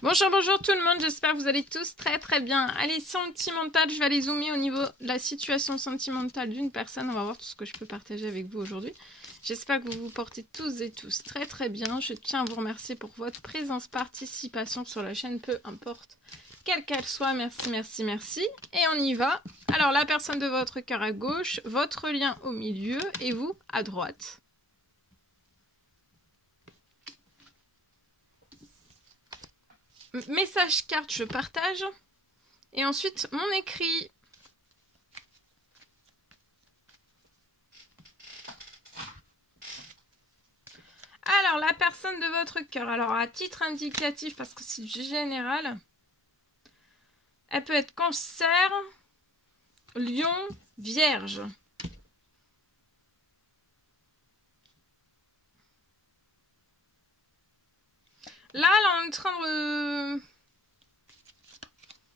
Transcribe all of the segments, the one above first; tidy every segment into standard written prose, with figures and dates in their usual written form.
Bonjour, bonjour tout le monde, j'espère que vous allez tous très très bien. Allez, sentimental, je vais aller zoomer au niveau de la situation sentimentale d'une personne. On va voir tout ce que je peux partager avec vous aujourd'hui. J'espère que vous vous portez tous et tous très très bien. Je tiens à vous remercier pour votre présence, participation sur la chaîne, peu importe quelle qu'elle soit. Merci, merci, merci. Et on y va. Alors, la personne de votre cœur à gauche, votre lien au milieu et vous à droite. Message carte, je partage. Et ensuite, mon écrit. Alors, la personne de votre cœur. Alors, à titre indicatif, parce que c'est général, elle peut être Cancer, Lion, Vierge. Là, elle est en train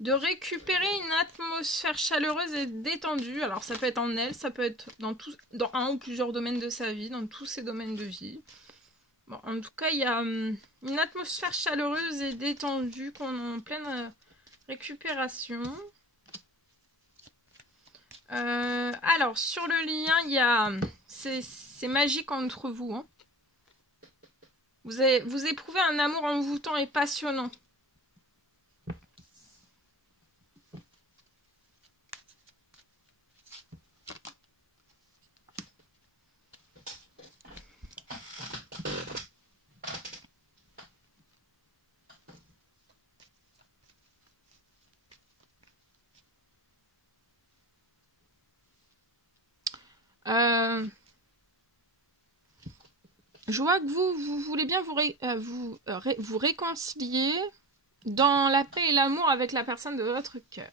de récupérer une atmosphère chaleureuse et détendue. Alors, ça peut être en elle, ça peut être dans un ou plusieurs domaines de sa vie, dans tous ses domaines de vie. Bon, en tout cas, il y a une atmosphère chaleureuse et détendue qu'on est en pleine récupération. Alors, sur le lien, il y a... C'est magique entre vous. Hein. Vous éprouvez un amour envoûtant et passionnant. Je vois que vous voulez bien vous réconcilier dans la paix et l'amour avec la personne de votre cœur.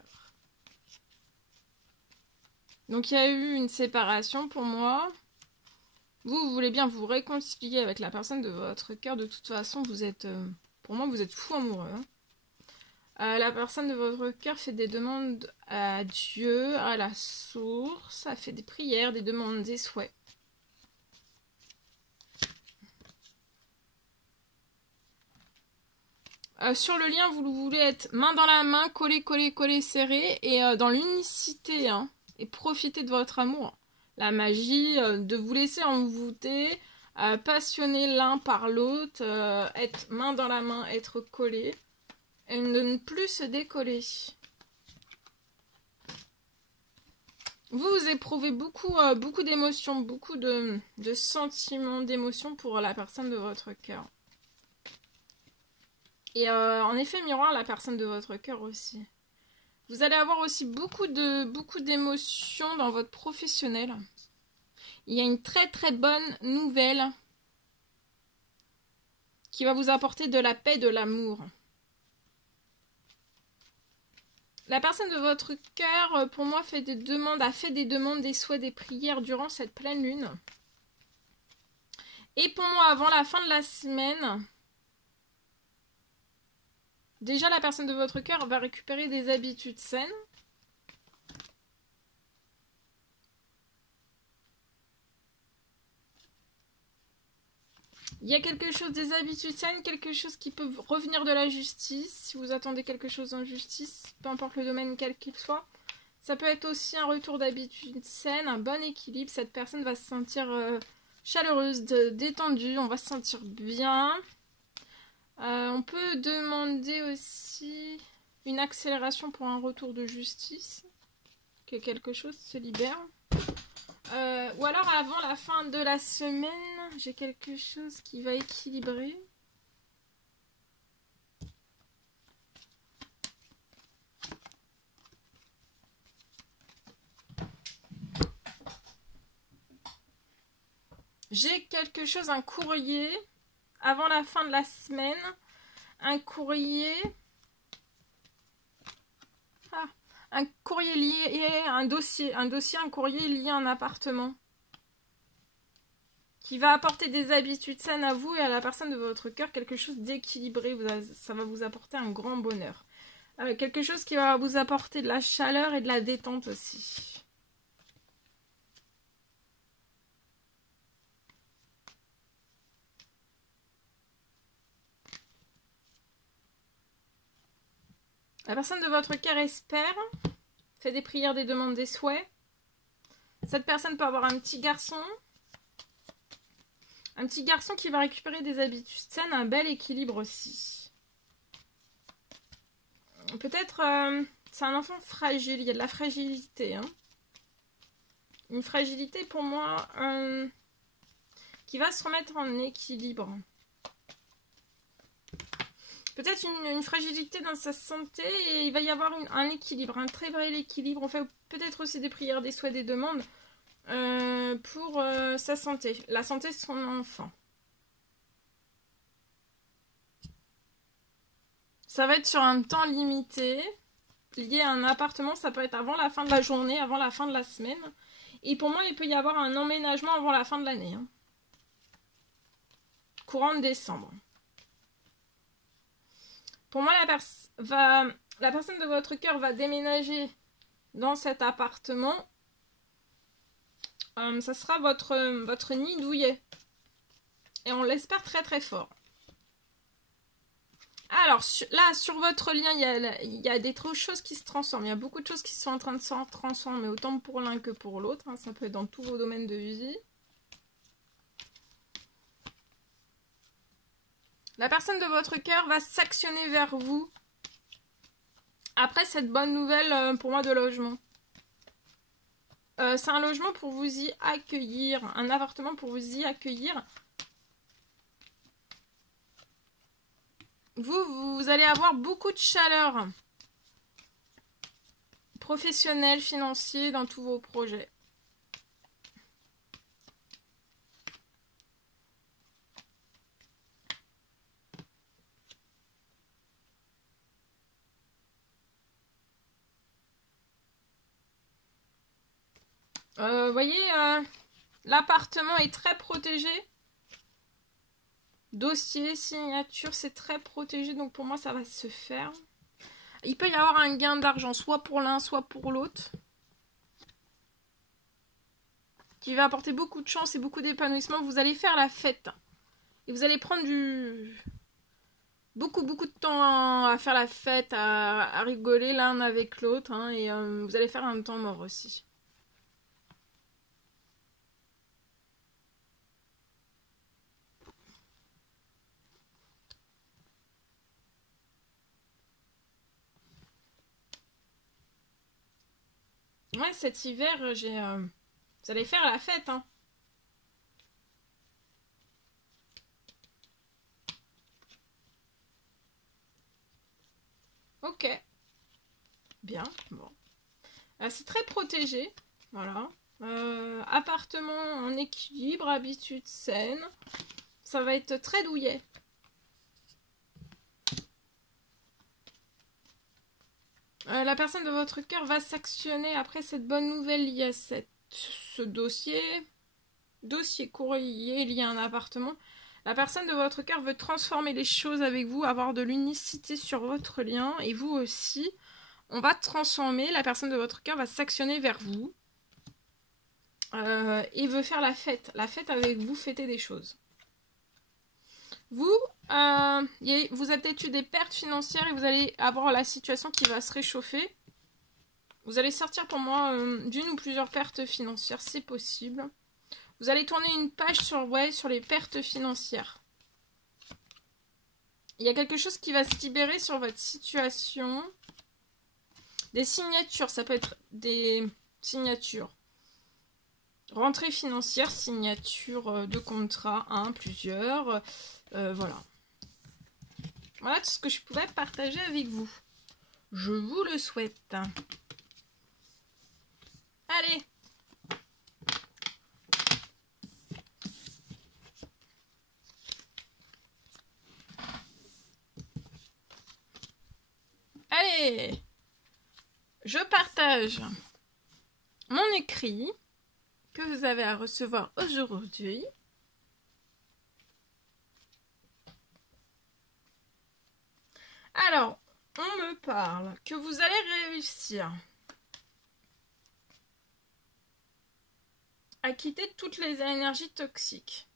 Donc il y a eu une séparation pour moi. Vous voulez bien vous réconcilier avec la personne de votre cœur. De toute façon, vous êtes, pour moi, vous êtes fou amoureux. Hein. La personne de votre cœur fait des demandes à Dieu, à la source. Elle fait des prières, des demandes, des souhaits. Sur le lien, vous voulez être main dans la main, collé, collé, collé, serré, et dans l'unicité, hein, et profiter de votre amour. La magie, de vous laisser envoûter, passionner l'un par l'autre, être main dans la main, être collé, et de ne plus se décoller. Vous éprouvez beaucoup, beaucoup d'émotions, beaucoup de sentiments, d'émotions pour la personne de votre cœur. Et en effet miroir, la personne de votre cœur aussi. Vous allez avoir aussi beaucoup d'émotions dans votre professionnel. Il y a une très très bonne nouvelle qui va vous apporter de la paix, de l'amour. La personne de votre cœur, pour moi, a fait des demandes, des souhaits, des prières durant cette pleine lune. Et pour moi, avant la fin de la semaine... Déjà, la personne de votre cœur va récupérer des habitudes saines. Il y a quelque chose, des habitudes saines, quelque chose qui peut revenir de la justice. Si vous attendez quelque chose en justice, peu importe le domaine quel qu'il soit. Ça peut être aussi un retour d'habitudes saines, un bon équilibre. Cette personne va se sentir chaleureuse, détendue, on va se sentir bien. On peut demander aussi une accélération pour un retour de justice, que quelque chose se libère. Ou alors avant la fin de la semaine, j'ai quelque chose qui va équilibrer. J'ai quelque chose, un courrier, avant la fin de la semaine, un courrier... un courrier lié à un dossier, un courrier lié à un appartement. Qui va apporter des habitudes saines à vous et à la personne de votre cœur, quelque chose d'équilibré, ça va vous apporter un grand bonheur. Quelque chose qui va vous apporter de la chaleur et de la détente aussi. La personne de votre cœur espère, fait des prières, des demandes, des souhaits. Cette personne peut avoir un petit garçon qui va récupérer des habitudes saines, un bel équilibre aussi. Peut-être c'est un enfant fragile, il y a de la fragilité. Hein. Une fragilité pour moi qui va se remettre en équilibre. Peut-être une fragilité dans sa santé et il va y avoir un équilibre, un très bel équilibre. On fait peut-être aussi des prières, des souhaits, des demandes pour sa santé, la santé de son enfant. Ça va être sur un temps limité, lié à un appartement, ça peut être avant la fin de la journée, avant la fin de la semaine. Et pour moi, il peut y avoir un emménagement avant la fin de l'année. Hein. Courant de décembre. Pour moi, la personne de votre cœur va déménager dans cet appartement. Ça sera votre nid douillet. Et on l'espère très très fort. Alors, là, sur votre lien, il y a des choses qui se transforment. Il y a beaucoup de choses qui sont en train de se transformer, autant pour l'un que pour l'autre. Hein. Ça peut être dans tous vos domaines de vie. La personne de votre cœur va s'actionner vers vous après cette bonne nouvelle pour moi de logement. C'est un logement pour vous y accueillir, un appartement pour vous y accueillir. Vous allez avoir beaucoup de chaleur professionnelle, financière dans tous vos projets. Vous voyez, l'appartement est très protégé. Dossier, signature, c'est très protégé. Donc pour moi, ça va se faire. Il peut y avoir un gain d'argent, soit pour l'un, soit pour l'autre. Qui va apporter beaucoup de chance et beaucoup d'épanouissement. Vous allez faire la fête. Et vous allez prendre beaucoup de temps à faire la fête, à rigoler l'un avec l'autre. Hein, et vous allez faire un temps mort aussi. Ouais, cet hiver, vous allez faire la fête, hein. Ok. Bien, bon. C'est très protégé, voilà. Appartement en équilibre, habitudes saines. Ça va être très douillet. La personne de votre cœur va s'actionner après cette bonne nouvelle liée à ce dossier courrier lié à un appartement. La personne de votre cœur veut transformer les choses avec vous, avoir de l'unicité sur votre lien, et vous aussi. On va transformer, la personne de votre cœur va s'actionner vers vous et veut faire la fête avec vous, fêter des choses. Vous avez peut-être eu des pertes financières et vous allez avoir la situation qui va se réchauffer. Vous allez sortir pour moi d'une ou plusieurs pertes financières, c'est possible. Vous allez tourner une page sur les pertes financières. Il y a quelque chose qui va se libérer sur votre situation. Des signatures, ça peut être des signatures. Rentrée financière, signature de contrat, plusieurs. Voilà. Voilà tout ce que je pouvais partager avec vous. Je vous le souhaite. Allez. Allez. Je partage mon écrit que vous avez à recevoir aujourd'hui. Alors, on me parle que vous allez réussir à quitter toutes les énergies toxiques.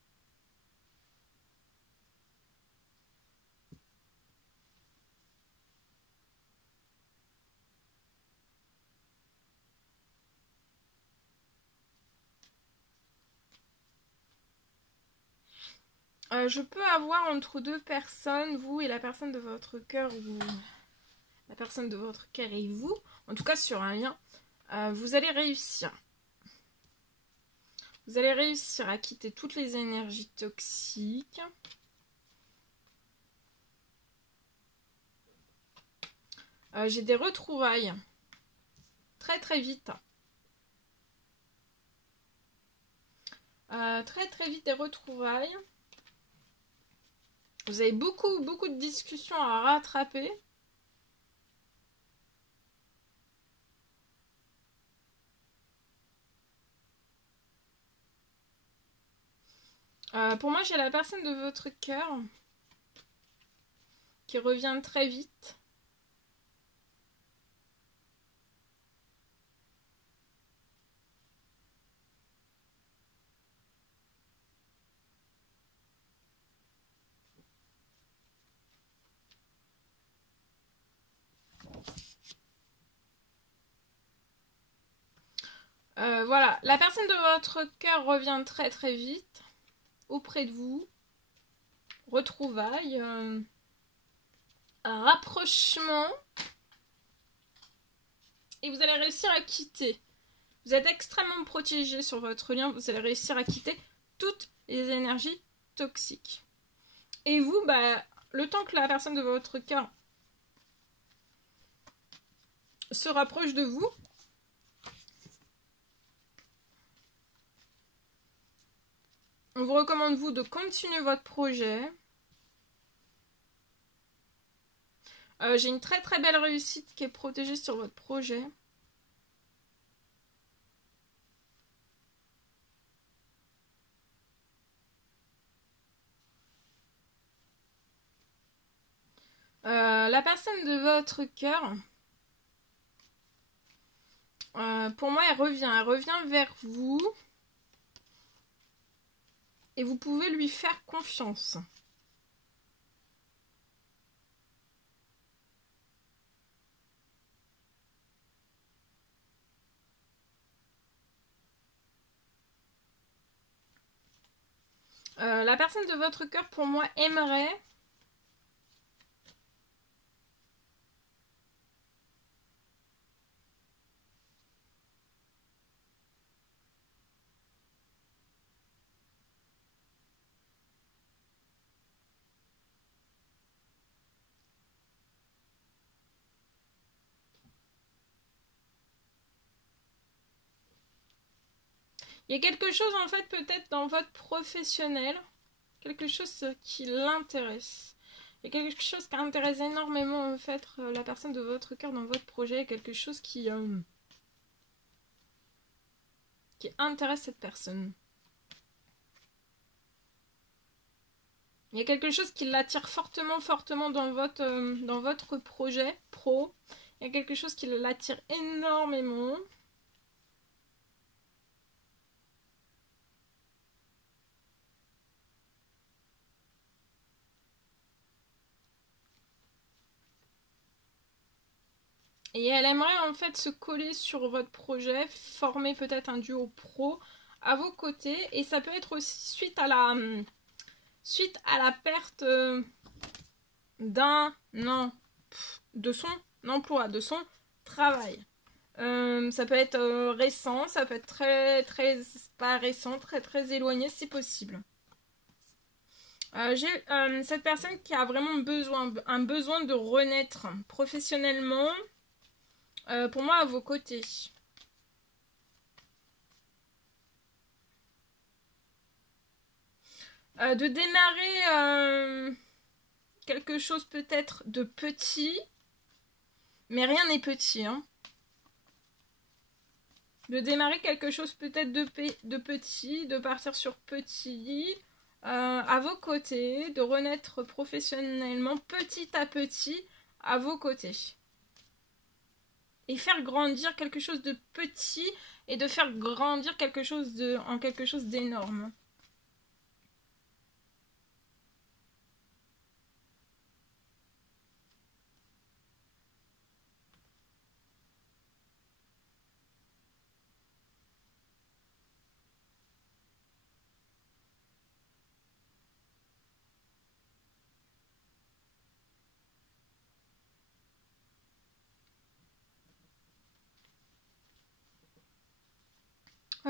Je peux avoir entre deux personnes, vous et la personne de votre cœur, ou la personne de votre cœur et vous, en tout cas sur un lien, vous allez réussir. Vous allez réussir à quitter toutes les énergies toxiques. J'ai des retrouvailles très très vite. Très très vite des retrouvailles. Vous avez beaucoup de discussions à rattraper. Pour moi, j'ai la personne de votre cœur qui revient très vite. Voilà, la personne de votre cœur revient très très vite auprès de vous. Retrouvailles, un rapprochement, et vous allez réussir à quitter. Vous êtes extrêmement protégé sur votre lien, vous allez réussir à quitter toutes les énergies toxiques. Et vous, le temps que la personne de votre cœur se rapproche de vous, on vous recommande, vous, de continuer votre projet. J'ai une très très belle réussite qui est protégée sur votre projet. La personne de votre cœur, pour moi, elle revient vers vous. Et vous pouvez lui faire confiance. La personne de votre cœur, pour moi, aimerait il y a quelque chose, en fait, peut-être dans votre professionnel, quelque chose qui l'intéresse. Il y a quelque chose qui intéresse énormément, en fait, la personne de votre cœur dans votre projet, quelque chose qui intéresse cette personne. Il y a quelque chose qui l'attire fortement dans votre projet pro. Il y a quelque chose qui l'attire énormément. Et elle aimerait en fait se coller sur votre projet, former peut-être un duo pro à vos côtés. Et ça peut être aussi suite à la perte de son emploi, de son travail. Ça peut être récent, ça peut être très pas récent, très éloigné si possible. J'ai cette personne qui a vraiment un besoin de renaître professionnellement. Pour moi, à vos côtés. De démarrer quelque chose peut-être de petit, mais rien n'est petit, hein. De démarrer quelque chose peut-être de petit, de partir sur petit, à vos côtés, de renaître professionnellement petit à petit à vos côtés. Et faire grandir quelque chose de petit et de faire grandir quelque chose d'énorme.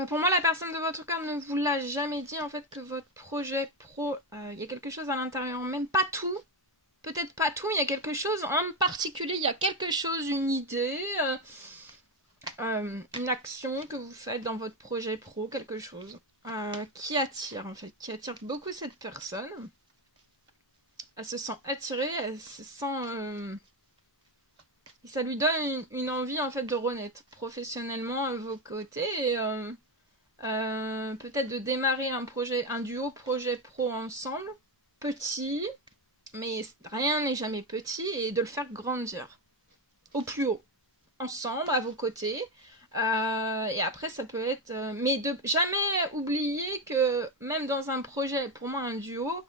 Pour moi, la personne de votre cœur ne vous l'a jamais dit, en fait, que votre projet pro, il y a quelque chose à l'intérieur, même pas tout, peut-être pas tout, il y a quelque chose en particulier, il y a quelque chose, une idée, une action que vous faites dans votre projet pro, quelque chose qui attire, en fait, qui attire beaucoup cette personne. Elle se sent attirée, elle se sent... et ça lui donne une envie, en fait, de renaître professionnellement à vos côtés et... peut-être de démarrer un duo projet pro ensemble, petit, mais rien n'est jamais petit, et de le faire grandir au plus haut, ensemble, à vos côtés. Et après, ça peut être... mais de jamais oublier que même dans un projet, pour moi, un duo,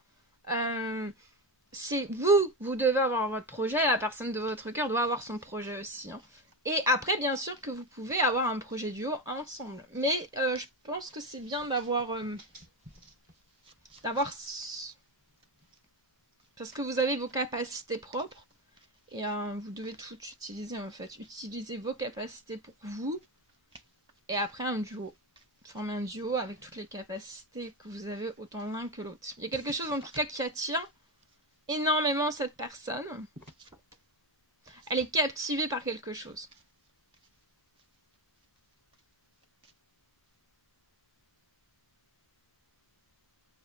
c'est vous devez avoir votre projet, la personne de votre cœur doit avoir son projet aussi. Hein. Et après, bien sûr que vous pouvez avoir un projet duo ensemble. Mais je pense que c'est bien d'avoir... parce que vous avez vos capacités propres. Et vous devez tout utiliser en fait. Utilisez vos capacités pour vous. Et après un duo. Former un duo avec toutes les capacités que vous avez autant l'un que l'autre. Il y a quelque chose en tout cas qui attire énormément cette personne. Elle est captivée par quelque chose.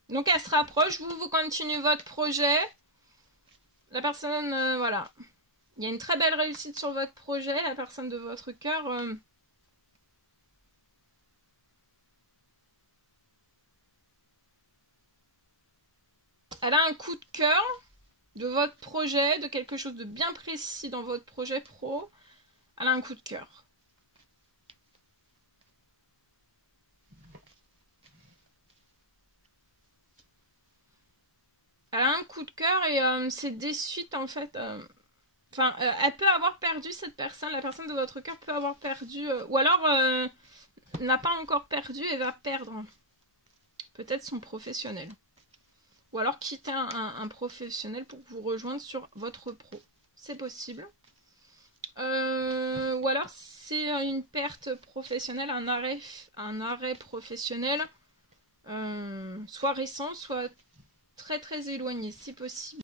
Donc elle se rapproche, vous continuez votre projet. La personne, voilà. Il y a une très belle réussite sur votre projet. La personne de votre cœur... elle a un coup de cœur de votre projet, de quelque chose de bien précis dans votre projet pro. Elle a un coup de cœur. Elle a un coup de cœur et c'est des suites en fait. Enfin, elle peut avoir perdu cette personne. La personne de votre cœur peut avoir perdu. Ou alors n'a pas encore perdu et va perdre. Peut-être son professionnel. Ou alors quitter un professionnel pour vous rejoindre sur votre pro. C'est possible. Ou alors c'est une perte professionnelle, un arrêt professionnel, soit récent, soit très très éloigné, si possible.